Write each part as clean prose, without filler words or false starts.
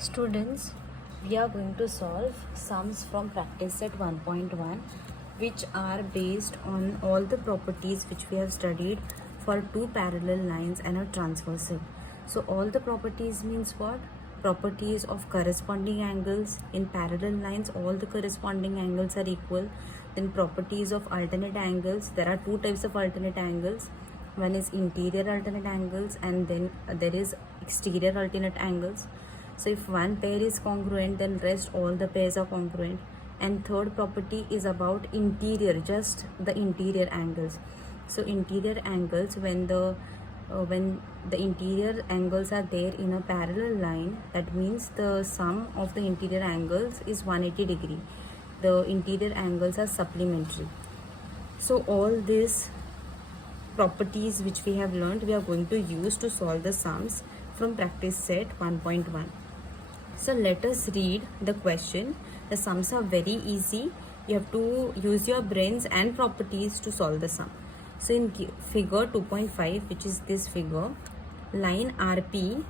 Students, we are going to solve sums from practice set 1.1 which are based on all the properties which we have studied for two parallel lines and a transversal. So all the properties means what? Properties of corresponding angles. In parallel lines, all the corresponding angles are equal. Then properties of alternate angles. There are two types of alternate angles. One is interior alternate angles and then there is exterior alternate angles. So if one pair is congruent, then rest all the pairs are congruent. And third property is about interior, just the interior angles. So interior angles, when the interior angles are there in a parallel line, that means the sum of the interior angles is 180 degree. The interior angles are supplementary. So all these properties which we have learned, we are going to use to solve the sums from practice set 1.1. So let us read the question. The sums are very easy. You have to use your brains and properties to solve the sum. So in figure 2.5, which is this figure, line RP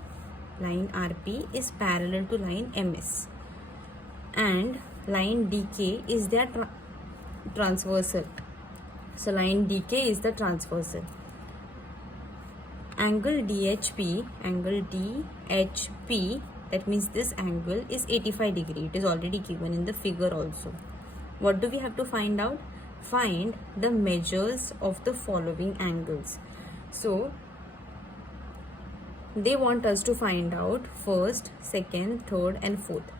is parallel to line MS and line DK is their transversal. So line DK is the transversal. Angle DHP, that means this angle is 85 degree. It is already given in the figure also. What do we have to find out? Find the measures of the following angles. So they want us to find out first, second, third and fourth.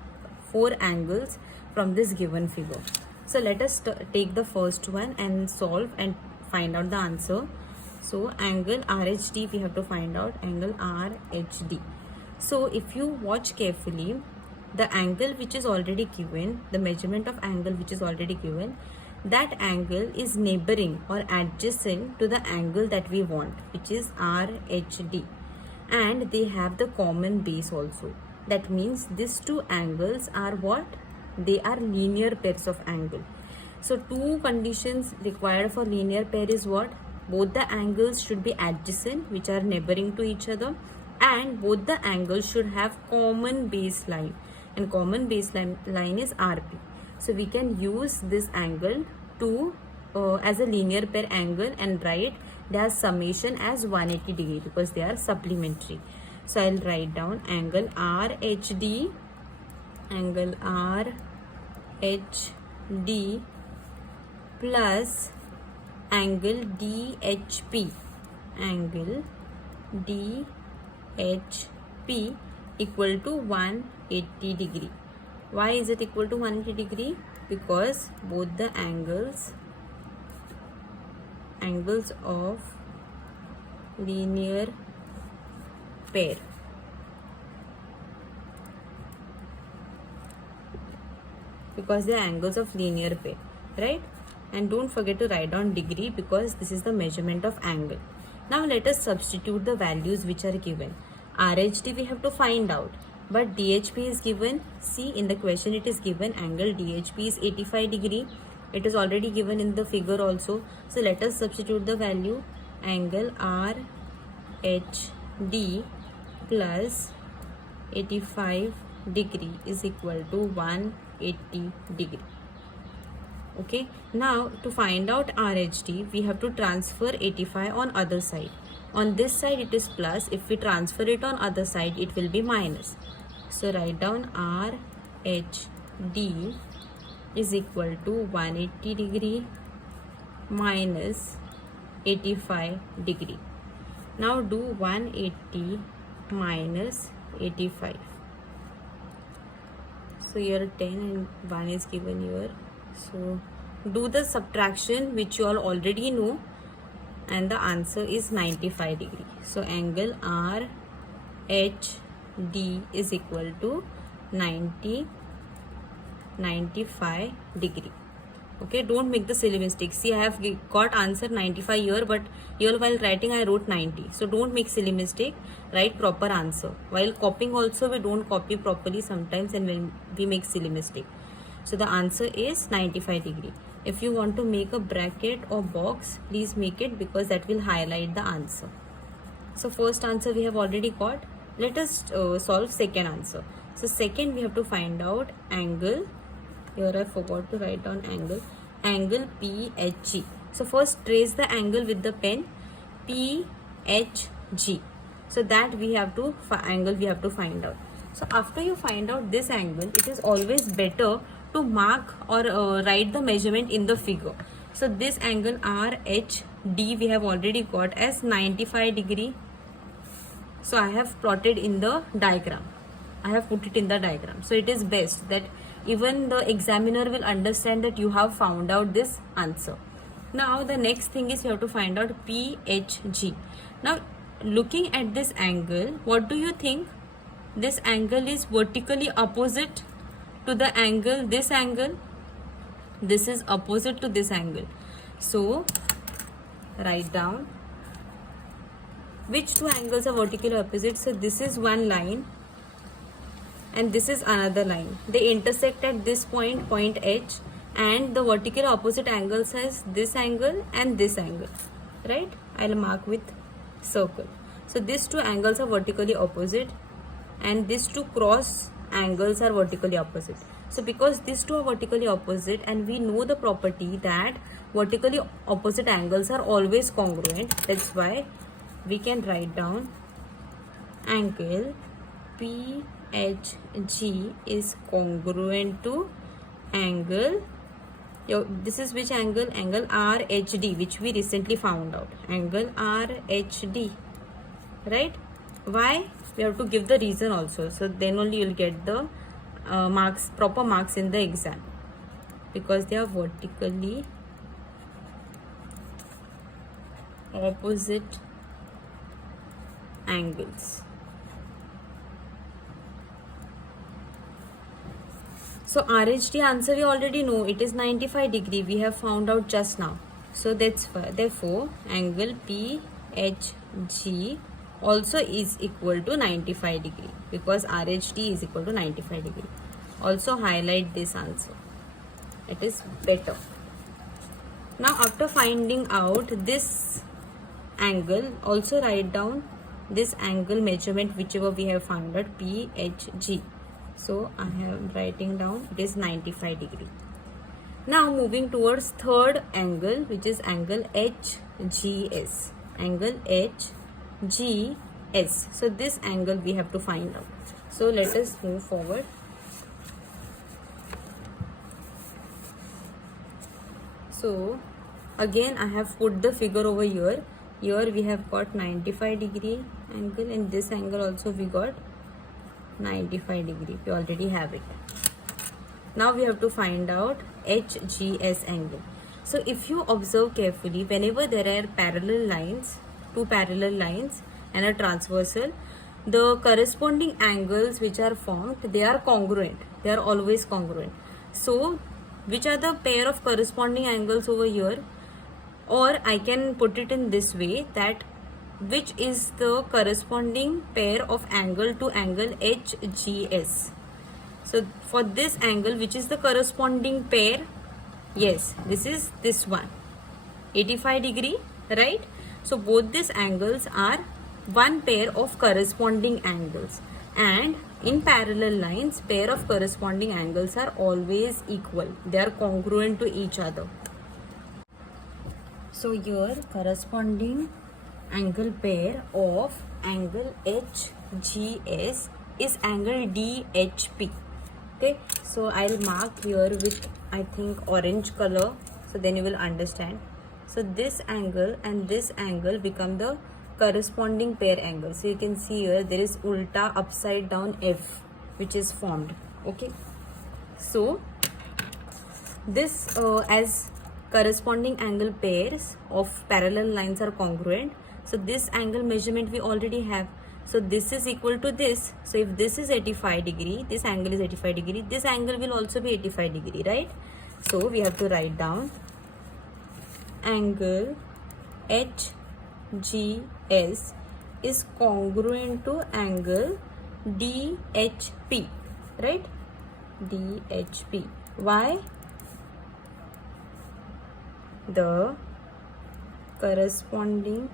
4 angles from this given figure. So let us take the first one and solve and find out the answer. So angle RHD we have to find out, angle RHD. So if you watch carefully, the angle which is already given, the measurement of angle which is already given, that angle is neighboring or adjacent to the angle that we want, which is RHD. And they have the common base also. That means these two angles are what? They are linear pairs of angle. So two conditions required for linear pair is what? Both the angles should be adjacent, which are neighboring to each other, and both the angles should have common baseline, and common baseline is RP. So we can use this angle to as a linear pair angle and write their summation as 180 degree because they are supplementary. So I'll write down angle RHD plus angle DHP equal to 180 degree. Why is it equal to 180 degree? Because both the angles of linear pair right? And don't forget to write down degree because this is the measurement of angle. Now let us substitute the values which are given. RHD we have to find out, but DHP is given. See, in the question it is given angle DHP is 85 degree. It is already given in the figure also. So let us substitute the value. Angle RHD plus 85 degree is equal to 180 degree. Okay, now to find out RHD, we have to transfer 85 on other side. On this side it is plus. If we transfer it on other side, it will be minus. So write down RHD is equal to 180 degree minus 85 degree. Now do 180 minus 85. So here 10 and 1 is given here. So do the subtraction which you all already know, and the answer is 95 degree. So angle RHD is equal to 95 degree. Okay, don't make the silly mistake. See, I have got answer 95 here, but here while writing I wrote 90. So don't make silly mistake. Write proper answer. While copying also, we don't copy properly sometimes and we make silly mistake. So the answer is 95 degree. If you want to make a bracket or box, please make it because that will highlight the answer. So first answer we have already got. Let us solve second answer. So second we have to find out angle. Here I forgot to write down angle. Angle PHG. So first trace the angle with the pen, PHG. So that we have to angle we have to find out. So after you find out this angle, it is always better to mark or write the measurement in the figure. So this angle RHD we have already got as 95 degree. So I have plotted in the diagram. I have put it in the diagram. So it is best that even the examiner will understand that you have found out this answer. Now the next thing is you have to find out PHG. Now looking at this angle, what do you think? This angle is vertically opposite to the angle, this angle. This is opposite to this angle. So write down which two angles are vertically opposite. So this is one line and this is another line. They intersect at this point, point H, and the vertical opposite angles has this angle and this angle, right? I'll mark with circle. So these two angles are vertically opposite and these two cross angles are vertically opposite. So because these two are vertically opposite and we know the property that vertically opposite angles are always congruent, that's why we can write down angle PHG is congruent to angle, this is which angle? Angle RHD, which we recently found out. Angle RHD, right? Why? We have to give the reason also. So then only you will get the marks, proper marks in the exam, because they are vertically opposite angles. So RHD answer we already know, it is 95 degree. We have found out just now. So that's why, therefore angle PHG also is equal to 95 degree, because RHD is equal to 95 degree. Also highlight this answer. It is better. Now after finding out this angle, also write down this angle measurement whichever we have found out, PHG. So I am writing down it is 95 degree. Now moving towards third angle, which is angle HGS. Angle HGS. So this angle we have to find out. So let us move forward. So again I have put the figure over here. Here we have got 95 degree angle, and this angle also we got 95 degree. We already have it. Now we have to find out HGS angle. So if you observe carefully, whenever there are parallel lines, two parallel lines and a transversal, the corresponding angles which are formed, they are congruent. They are always congruent. So which are the pair of corresponding angles over here? Or I can put it in this way, that which is the corresponding pair of angle to angle HGS. So for this angle, which is the corresponding pair? Yes, this is this one, 85 degree, right? So both these angles are one pair of corresponding angles, and in parallel lines, pair of corresponding angles are always equal. They are congruent to each other. So your corresponding angle pair of angle HGS is angle DHP. Okay, so I'll mark here with, I think, orange color, so then you will understand. So this angle and this angle become the corresponding pair angle. So you can see here there is ulta upside down F which is formed. Okay, so this as corresponding angle pairs of parallel lines are congruent. So this angle measurement we already have. So this is equal to this. So if this is 85 degree, this angle is 85 degree, this angle will also be 85 degree, right? So we have to write down angle HGS is congruent to angle DHP, right? DHP. Why? The corresponding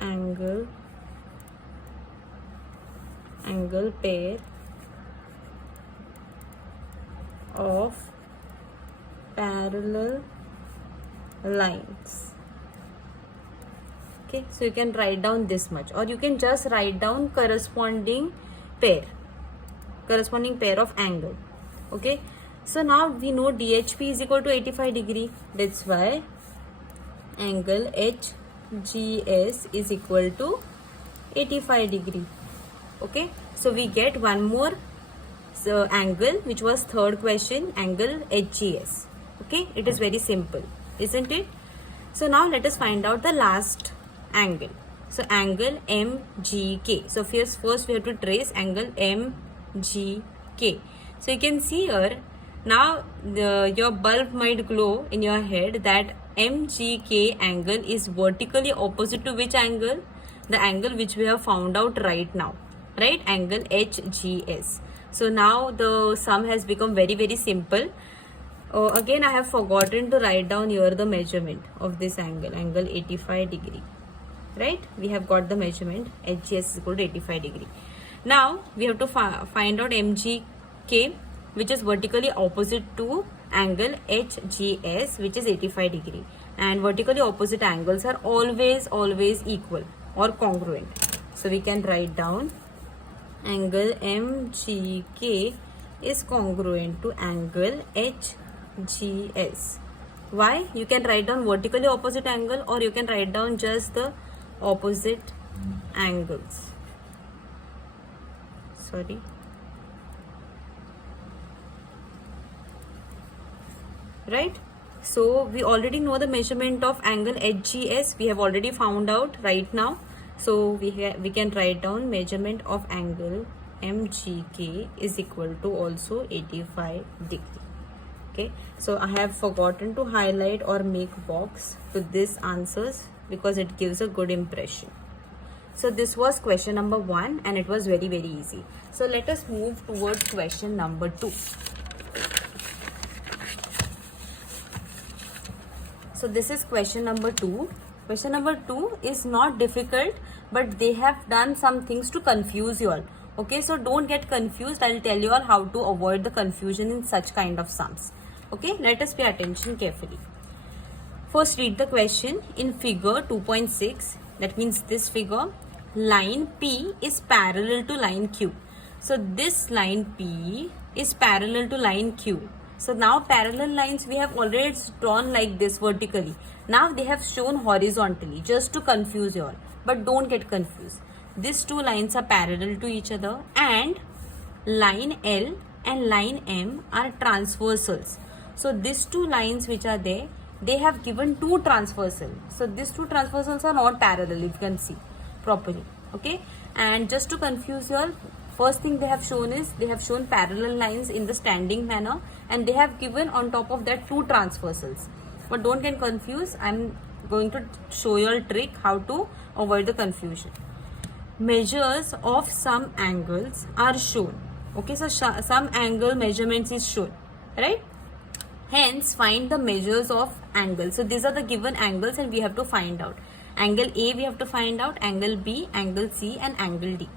angle angle pair of parallel lines. Okay, so you can write down this much, or you can just write down corresponding pair of angle. Okay, so now we know DHP is equal to 85 degree. That's why angle HGS is equal to 85 degree. Okay, so we get one more angle, which was third question, angle HGS. Okay, it is very simple, isn't it? So now let us find out the last angle. So angle MGK. So first we have to trace angle MGK. So you can see here, now your bulb might glow in your head that MGK angle is vertically opposite to which angle? The angle which we have found out right now, right? Angle HGS. So now the sum has become very, very simple. Again, I have forgotten to write down here the measurement of this angle, angle 85 degree. Right? We have got the measurement, HGS is equal to 85 degree. Now we have to find out MGK, which is vertically opposite to angle HGS, which is 85 degree. And vertically opposite angles are always equal or congruent. So we can write down angle MGK is congruent to angle HGS. Why? You can write down vertically opposite angle, or you can write down just the opposite angles. Sorry. Right? So we already know the measurement of angle HGS. We have already found out right now. So we can write down measurement of angle MGK is equal to also 85 degree. Okay, so I have forgotten to highlight or make box to these answers because it gives a good impression. So this was question number 1 and it was very, very easy. So let us move towards question number 2. So this is question number 2. Question number 2 is not difficult, but they have done some things to confuse you all. Okay, so don't get confused. I'll tell you all how to avoid the confusion in such kind of sums. Okay, let us pay attention carefully. First, read the question. In figure 2.6, that means this figure, line P is parallel to line Q. So this line P is parallel to line Q. So now parallel lines we have already drawn like this vertically. Now they have shown horizontally just to confuse you all. But don't get confused. These two lines are parallel to each other, and line L and line M are transversals. So these two lines which are there, they have given two transversal. So these two transversals are not parallel, if you can see properly. Okay, and just to confuse you all, first thing they have shown is they have shown parallel lines in the standing manner, and they have given on top of that two transversals. But don't get confused. I'm going to show you a trick how to avoid the confusion. Measures of some angles are shown. Okay, so some angle measurements is shown, right? Hence, find the measures of angles. So these are the given angles and we have to find out. Angle A we have to find out, angle B, angle C and angle D.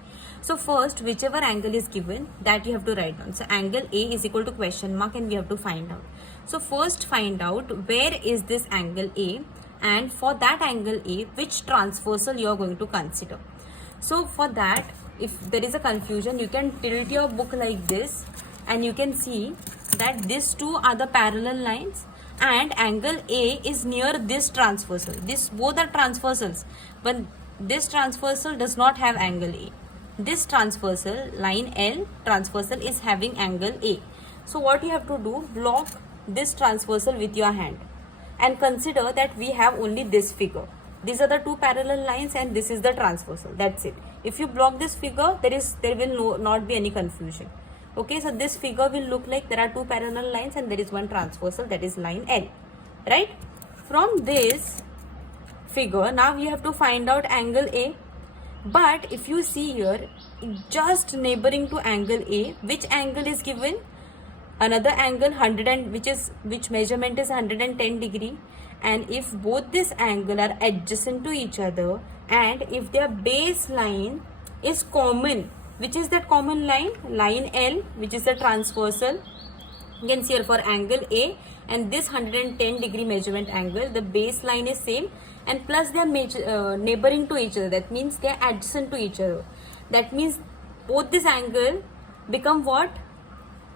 So first, whichever angle is given, that you have to write down. So angle A is equal to question mark and we have to find out. So first find out where is this angle A, and for that angle A, which transversal you are going to consider. So for that, if there is a confusion, you can tilt your book like this and you can see that these two are the parallel lines and angle A is near this transversal. This both are transversals, but this transversal does not have angle A. This transversal, line L transversal, is having angle A. So what you have to do, block this transversal with your hand and consider that we have only this figure. These are the two parallel lines and this is the transversal. That's it. If you block this figure, there will not be any confusion. Okay, so this figure will look like there are two parallel lines and there is one transversal, that is line L, right? From this figure, now you have to find out angle A. But if you see here, just neighboring to angle A, which angle is given? Another angle which measurement is 110 degree. And if both this angle are adjacent to each other and if their baseline is common, Which is that common line? Line L, which is the transversal. You can see here for angle A and this 110 degree measurement angle, the baseline is same, and plus they are neighboring to each other. That means they are adjacent to each other. That means both this angle become what?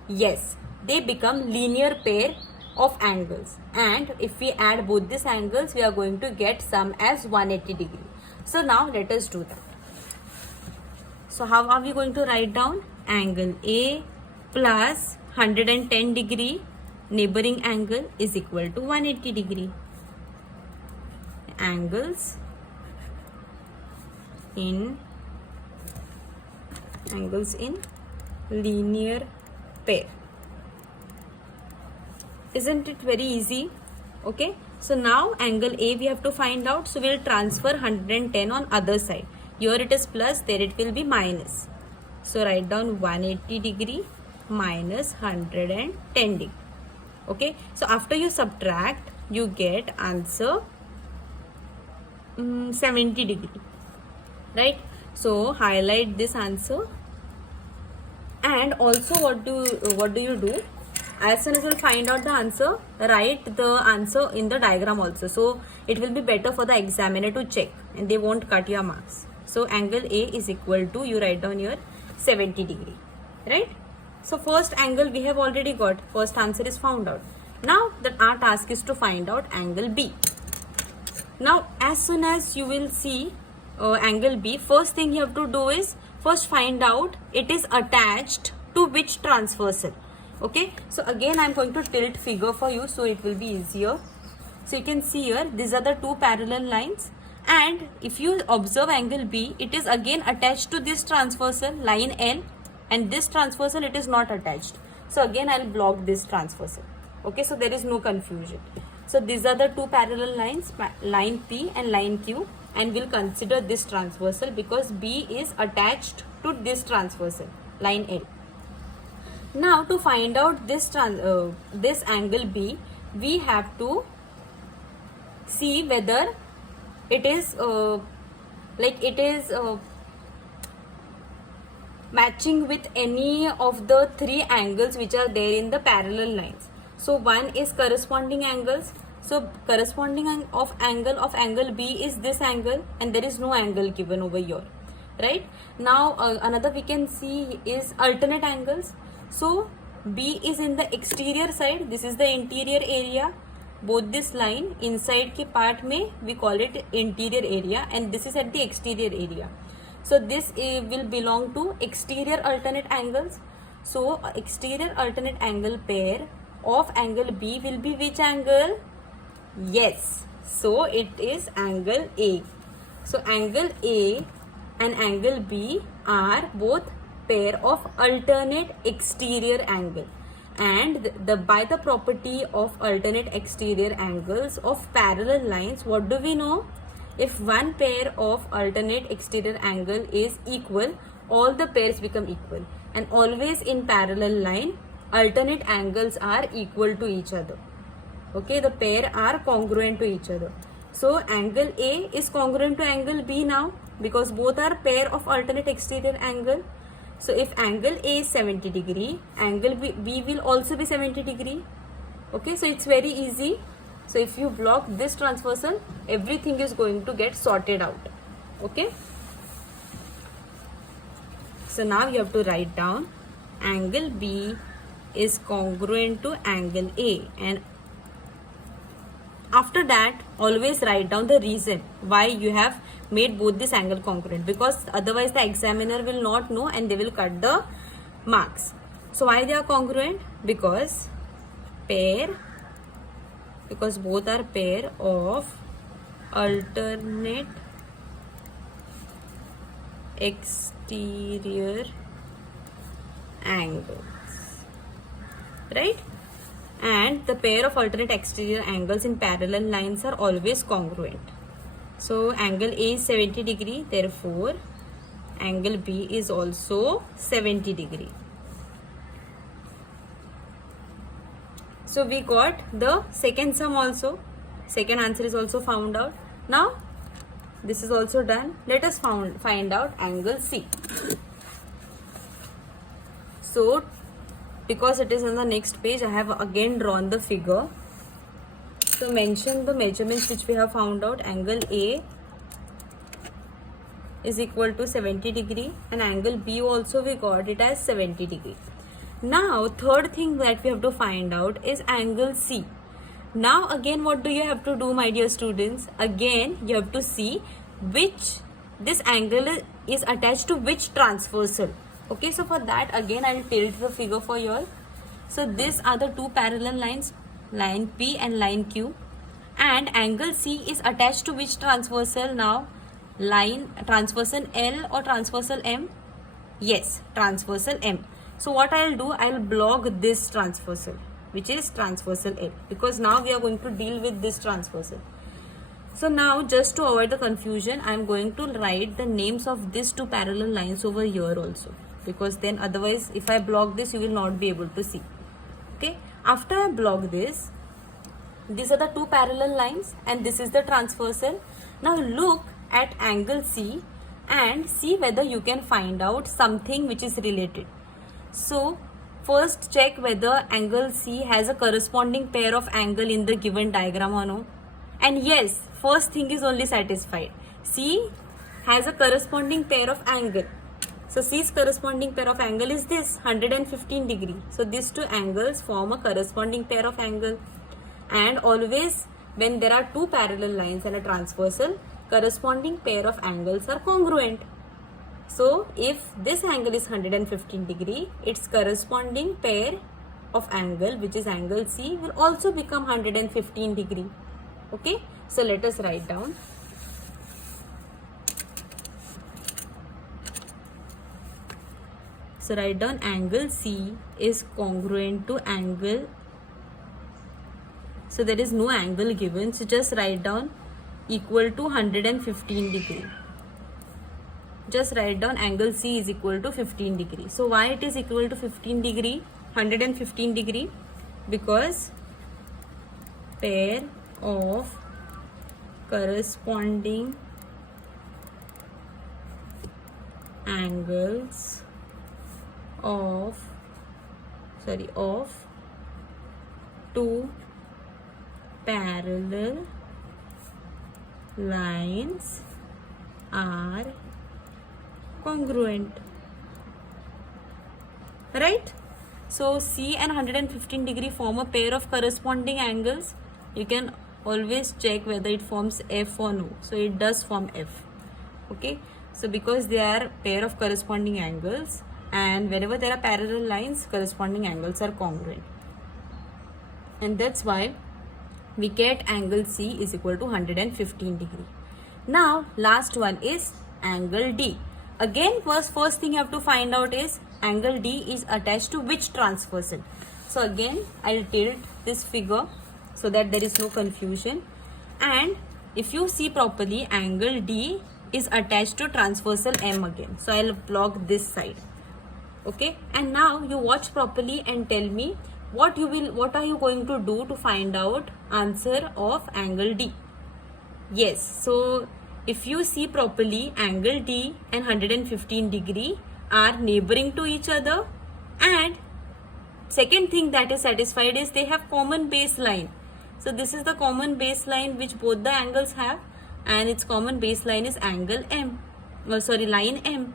Yes, they become linear pair of angles, and if we add both these angles, we are going to get sum as 180 degree. So now let us do that. So how are we going to write down? Angle A plus 110 degree neighboring angle is equal to 180 degree. Angles in linear pair. Isn't it very easy? Okay, so now angle A we have to find out, so we'll transfer 110 on other side. Here it is plus, there it will be minus. So write down 180 degree minus 110 degree. Okay, so after you subtract, you get answer 70 degree, right? So highlight this answer, and also what do you do? As soon as you find out the answer, write the answer in the diagram also, so it will be better for the examiner to check and they won't cut your marks. So angle A is equal to, you write down here 70 degree, right? So first angle we have already got, first answer is found out. Now our task is to find out angle B. Now as soon as you will see angle B, first thing you have to do is first find out it is attached to which transversal. Okay, so again I am going to tilt figure for you so it will be easier. So you can see here, these are the two parallel lines, and if you observe angle B, it is again attached to this transversal line L, and this transversal it is not attached. So again I will block this transversal. Okay, so there is no confusion. So these are the two parallel lines, line P and line Q, and we'll consider this transversal because B is attached to this transversal line L. Now to find out this angle B, we have to see whether it is matching with any of the three angles which are there in the parallel lines. So one is corresponding angles. So corresponding of angle B is this angle, and there is no angle given over here, right? Now another we can see is alternate angles. So B is in the exterior side, this is the interior area. Both this line inside के part में we call it interior area, and this is at the exterior area. So this will belong to exterior alternate angles. So exterior alternate angle pair of angle B will be which angle? Yes, so it is angle A. So angle A and angle B are both pair of alternate exterior angle, and by the property of alternate exterior angles of parallel lines, what do we know? If one pair of alternate exterior angle is equal, all the pairs become equal, and always in parallel line alternate angles are equal to each other. Okay, the pair are congruent to each other. So angle A is congruent to angle B now because both are pair of alternate exterior angle. So if angle A is 70 degree, angle B will also be 70 degree. Okay, so it's very easy. So if you block this transversal, everything is going to get sorted out. Okay. So now you have to write down angle B is congruent to angle A, and after that always write down the reason why you have made both this angle congruent, because otherwise the examiner will not know and they will cut the marks. So why they are congruent? Because both are pair of alternate exterior angles, right? And the pair of alternate exterior angles in parallel lines are always congruent. So angle A is 70 degree, therefore angle B is also 70 degree. So we got the second sum also, second answer is also found out. Now this is also done. Let us find out angle C. So because it is on the next page, I have again drawn the figure. So mention the measurements which we have found out. Angle A is equal to 70 degree and angle B also we got it as 70 degree. Now third thing that we have to find out is angle C. Now again what do you have to do, my dear students? Again you have to see which this angle is attached to which transversal. Okay, so for that again I will tilt the figure for you all. So these are the two parallel lines, line P and line Q, and angle C is attached to which transversal now? Line transversal L or transversal M? Yes, transversal M. So what I'll do, I'll block this transversal, which is transversal L, because now we are going to deal with this transversal. So now just to avoid the confusion, I'm going to write the names of these two parallel lines over here also, because then otherwise if I block this you will not be able to see. Okay, after I block this, these are the two parallel lines and this is the transversal. Now look at angle C and see whether you can find out something which is related. So first check whether angle C has a corresponding pair of angle in the given diagram or no. And yes, first thing is only satisfied. C has a corresponding pair of angle. So C's corresponding pair of angle is this 115 degree. So these two angles form a corresponding pair of angle. And always when there are two parallel lines and a transversal, corresponding pair of angles are congruent. So if this angle is 115 degree, its corresponding pair of angle, which is angle C, will also become 115 degree. Okay, so let us write down. So write down angle C is congruent to angle. So there is no angle given, so just write down equal to 115 degree. Just write down angle C is equal to 15 degree. So why it is equal to 15 degree, 115 degree? Because pair of corresponding angles of two parallel lines are congruent, right? So C and 115 degree form a pair of corresponding angles. You can always check whether it forms F or no. So it does form F. Okay, so because they are pair of corresponding angles, and whenever there are parallel lines, corresponding angles are congruent, and that's why we get angle C is equal to 115 degree. Now last one is angle D. Again first thing you have to find out is angle D is attached to which transversal. So again I'll tilt this figure so that there is no confusion, and if you see properly, angle D is attached to transversal M again. So I'll block this side. Okay, and now you watch properly and tell me what are you going to do to find out answer of angle D. Yes, so if you see properly, angle D and 115 degree are neighboring to each other, and second thing that is satisfied is they have common baseline. So this is the common baseline which both the angles have, and its common baseline is angle M. Line M.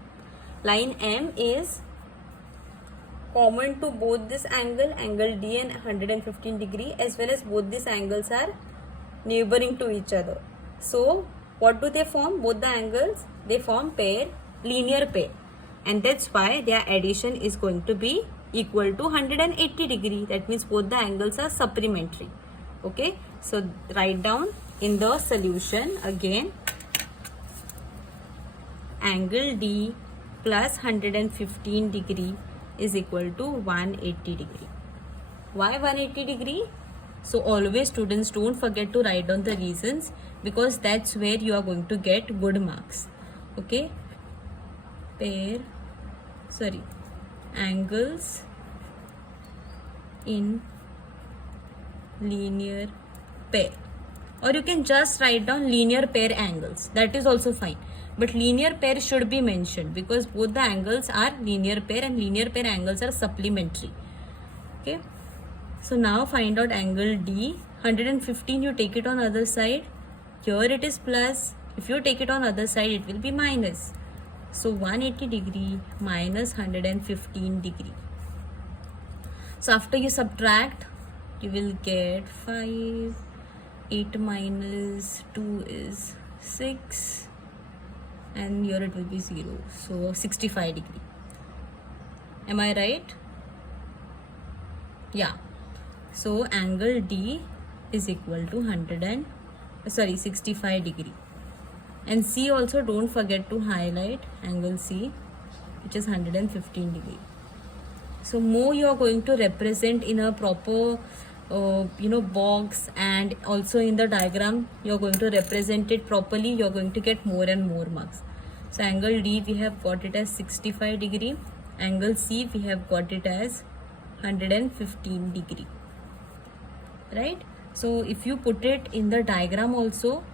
Line M is common to both this angle D and 115 degree, as well as both these angles are neighboring to each other. So what do they form? Both the angles, they form pair, linear pair, and that's why their addition is going to be equal to 180 degree. That means both the angles are supplementary. Okay, so write down in the solution again, angle D plus 115 degree is equal to 180 degree. Why 180 degree? So always students, don't forget to write down the reasons, because that's where you are going to get good marks. Okay, angles in linear pair, or you can just write down linear pair angles, that is also fine, but linear pair should be mentioned because both the angles are linear pair and linear pair angles are supplementary. Okay, so now find out angle D. 115 you take it on other side, here it is plus, if you take it on other side it will be minus. So 180 degree minus 115 degree. So after you subtract, you will get 5. 8 minus 2 is 6, and here it will be 0. So 65 degree. Am I right? Yeah. So angle D is equal to 65 degree. And C also, don't forget to highlight angle C, which is 115 degree. So more you are going to represent in a proper box, and also in the diagram you are going to represent it properly, you are going to get more and more marks. So angle D we have got it as 65 degree, angle C we have got it as 115 degree, right? So if you put it in the diagram also,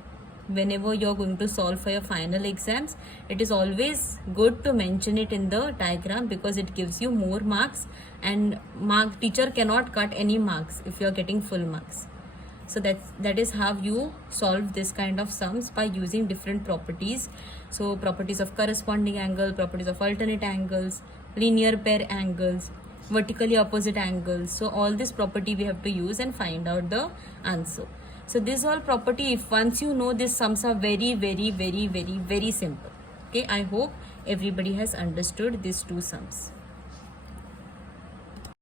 whenever you're going to solve for your final exams, it is always good to mention it in the diagram because it gives you more marks, and teacher cannot cut any marks if you're getting full marks. So that is how you solve this kind of sums, by using different properties. So properties of corresponding angle, properties of alternate angles, linear pair angles, vertically opposite angles. So all this property we have to use and find out the answer. So this all property, if once you know, these sums are very, very, very, very, very simple. Okay, I hope everybody has understood these two sums.